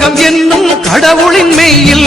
உலகம் என்னும் கடவுளின் மெய்யில்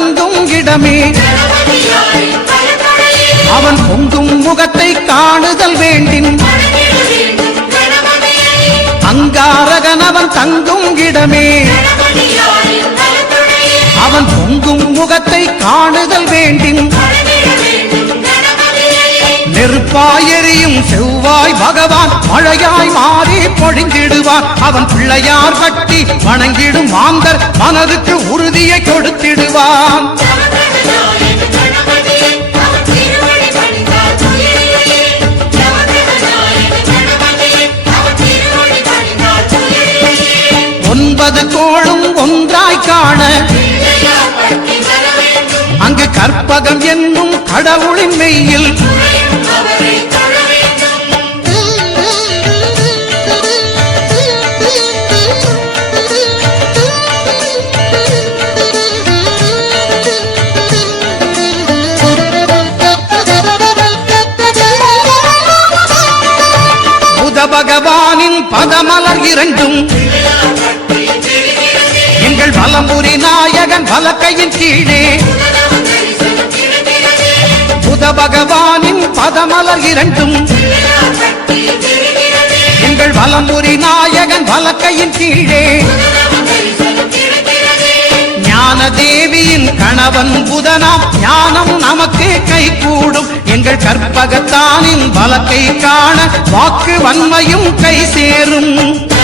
தங்கும் இடமே. அவன் பொங்கும் முகத்தை காணுதல் வேண்டின். அங்காரகன் அவன் தங்கும் இடமே. அவன் பொங்கும் முகத்தை காணுதல் வேண்டின். நெருப்பாய் எரியும் செவ்வாய் பகவான் மழையாய் மாறி பொழிந்திடுவார் அவன் பிள்ளையார் கட்டி வணங்கிடும் மாந்தர் மனதுக்கு உறுதியை கொடுத்திடுவான். ஒன்பது கோளும் ஒன்றாய் காண அங்கு கற்பகம் என்னும் கடவுளின் மெய்யில் பகவானின் பதமலர் இரண்டும். எங்கள் வலம்புரி நாயகன் வலக்கையின் கீழே. புத பகவானின் பதமலர் இரண்டும். எங்கள் வலம்புரி நாயகன் வலக்கையின் கீழே. தேவியின் கணவன் புதனாம். ஞானம் நமக்கு கை கூடும் எங்கள் கற்பகத்தானின் பலத்தை காண வாக்கு வன்மையும் கை சேரும்.